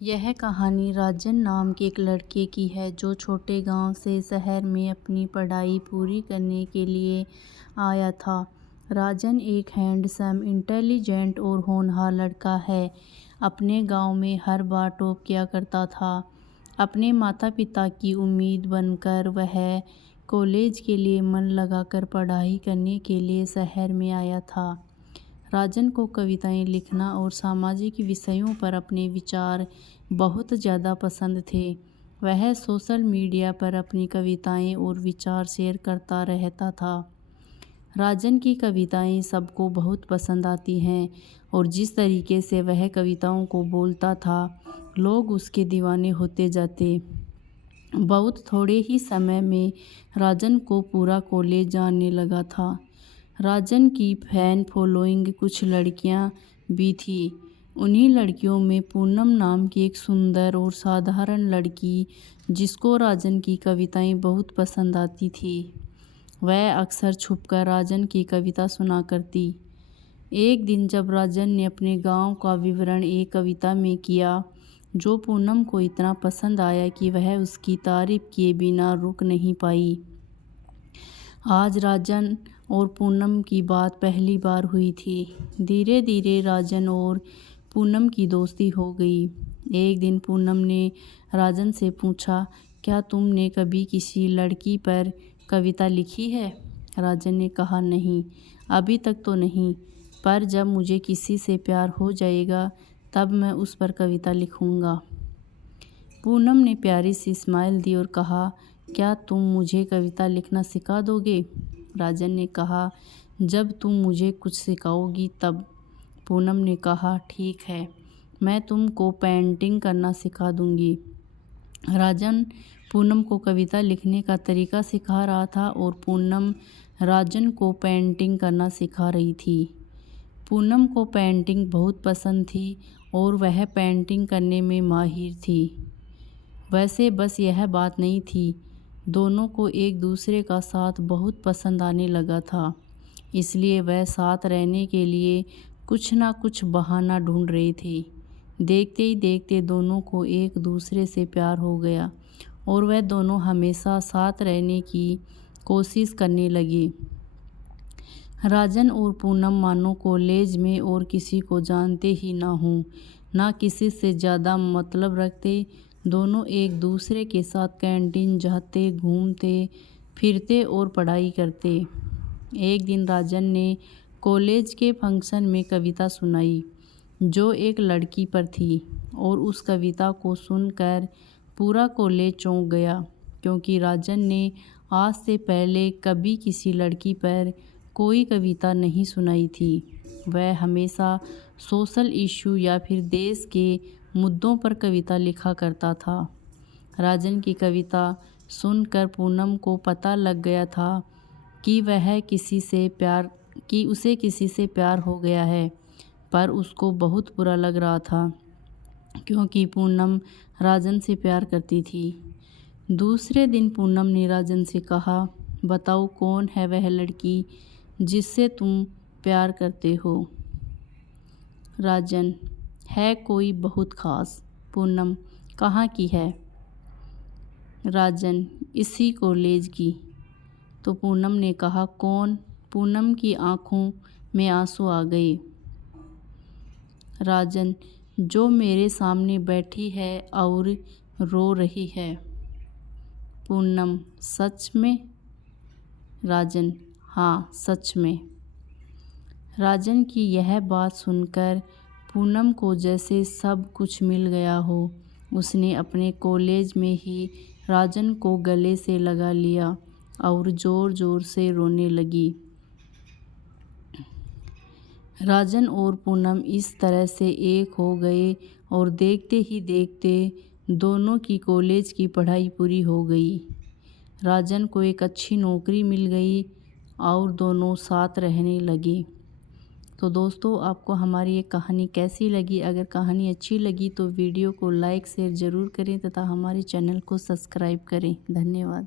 यह कहानी राजन नाम के एक लड़के की है जो छोटे गांव से शहर में अपनी पढ़ाई पूरी करने के लिए आया था। राजन एक हैंडसम, इंटेलिजेंट और होनहार लड़का है। अपने गांव में हर बार टॉप किया करता था। अपने माता पिता की उम्मीद बनकर वह कॉलेज के लिए मन लगाकर पढ़ाई करने के लिए शहर में आया था। राजन को कविताएं लिखना और सामाजिक विषयों पर अपने विचार बहुत ज़्यादा पसंद थे। वह सोशल मीडिया पर अपनी कविताएं और विचार शेयर करता रहता था। राजन की कविताएं सबको बहुत पसंद आती हैं और जिस तरीके से वह कविताओं को बोलता था, लोग उसके दीवाने होते जाते। बहुत थोड़े ही समय में राजन को पूरा कॉलेज जानने लगा था। राजन की फैन फॉलोइंग कुछ लड़कियां भी थी। उन्हीं लड़कियों में पूनम नाम की एक सुंदर और साधारण लड़की, जिसको राजन की कविताएं बहुत पसंद आती थी। वह अक्सर छुपकर राजन की कविता सुना करती। एक दिन जब राजन ने अपने गांव का विवरण एक कविता में किया, जो पूनम को इतना पसंद आया कि वह उसकी तारीफ किए बिना रुक नहीं पाई। आज राजन और पूनम की बात पहली बार हुई थी। धीरे धीरे राजन और पूनम की दोस्ती हो गई। एक दिन पूनम ने राजन से पूछा, क्या तुमने कभी किसी लड़की पर कविता लिखी है? राजन ने कहा, नहीं, अभी तक तो नहीं, पर जब मुझे किसी से प्यार हो जाएगा तब मैं उस पर कविता लिखूंगा। पूनम ने प्यारी सी स्माइल दी और कहा, क्या तुम मुझे कविता लिखना सिखा दोगे? राजन ने कहा, जब तुम मुझे कुछ सिखाओगी तब। पूनम ने कहा, ठीक है, मैं तुमको पेंटिंग करना सिखा दूंगी। राजन पूनम को कविता लिखने का तरीका सिखा रहा था और पूनम राजन को पेंटिंग करना सिखा रही थी। पूनम को पेंटिंग बहुत पसंद थी और वह पेंटिंग करने में माहिर थी। वैसे बस यह बात नहीं थी, दोनों को एक दूसरे का साथ बहुत पसंद आने लगा था। इसलिए वह साथ रहने के लिए कुछ ना कुछ बहाना ढूंढ रहे थे। देखते ही देखते दोनों को एक दूसरे से प्यार हो गया और वह दोनों हमेशा साथ रहने की कोशिश करने लगे। राजन और पूनम मानो कॉलेज में और किसी को जानते ही ना हों, ना किसी से ज़्यादा मतलब रखते। दोनों एक दूसरे के साथ कैंटीन जाते, घूमते फिरते और पढ़ाई करते। एक दिन राजन ने कॉलेज के फंक्शन में कविता सुनाई, जो एक लड़की पर थी, और उस कविता को सुनकर पूरा कॉलेज चौंक गया, क्योंकि राजन ने आज से पहले कभी किसी लड़की पर कोई कविता नहीं सुनाई थी। वह हमेशा सोशल इशू या फिर देश के मुद्दों पर कविता लिखा करता था। राजन की कविता सुनकर पूनम को पता लग गया था कि उसे किसी से प्यार हो गया है, पर उसको बहुत बुरा लग रहा था, क्योंकि पूनम राजन से प्यार करती थी। दूसरे दिन पूनम ने राजन से कहा, बताओ कौन है वह लड़की जिससे तुम प्यार करते हो? राजन, है कोई बहुत खास। पूनम, कहाँ की है? राजन, इसी कॉलेज की। तो पूनम ने कहा, कौन? पूनम की आंखों में आंसू आ गए। राजन, जो मेरे सामने बैठी है और रो रही है। पूनम, सच में? राजन, हाँ, सच में। राजन की यह बात सुनकर पूनम को जैसे सब कुछ मिल गया हो। उसने अपने कॉलेज में ही राजन को गले से लगा लिया और ज़ोर ज़ोर से रोने लगी। राजन और पूनम इस तरह से एक हो गए और देखते ही देखते दोनों की कॉलेज की पढ़ाई पूरी हो गई। राजन को एक अच्छी नौकरी मिल गई और दोनों साथ रहने लगे। तो दोस्तों, आपको हमारी ये कहानी कैसी लगी? अगर कहानी अच्छी लगी तो वीडियो को लाइक शेयर ज़रूर करें तथा हमारे चैनल को सब्सक्राइब करें। धन्यवाद।